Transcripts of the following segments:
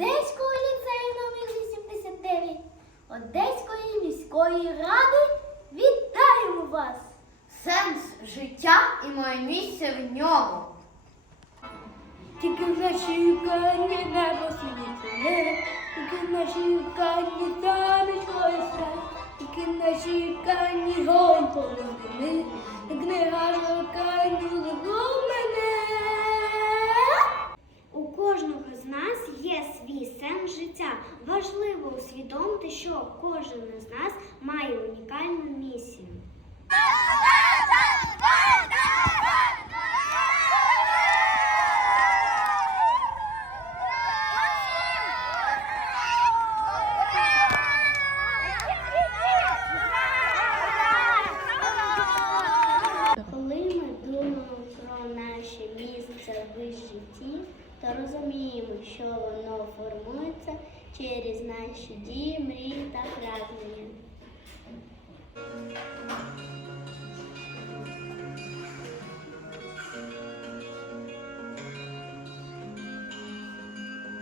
Одеського ліцею №89 Одеської міської ради вітаємо вас! Сенс життя і моє місце в ньому. Тільки в нашій Україні небо сидіти, тільки в нашій Україні танечко і все, тільки в нашій Україні гонь полонини, так не гарно Україні. Кожного з нас є свій сенс життя. Важливо усвідомити, що кожен з нас має унікальну місію. то розуміємо, що воно формується через наші дії, мрії та прагнення.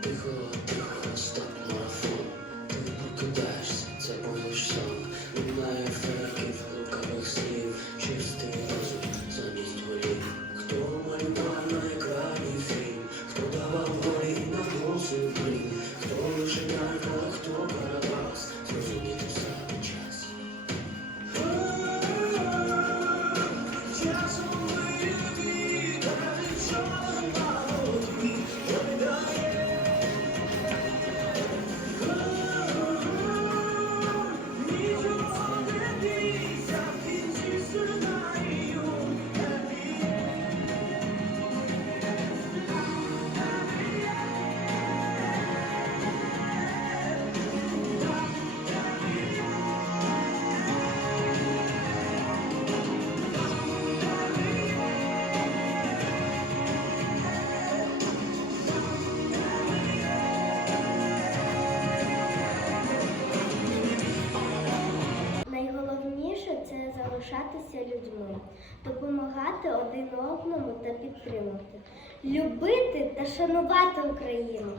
Тихо, тихо, стоп марафон. Це залишатися людьми, допомагати один одному та підтримати, любити та шанувати Україну.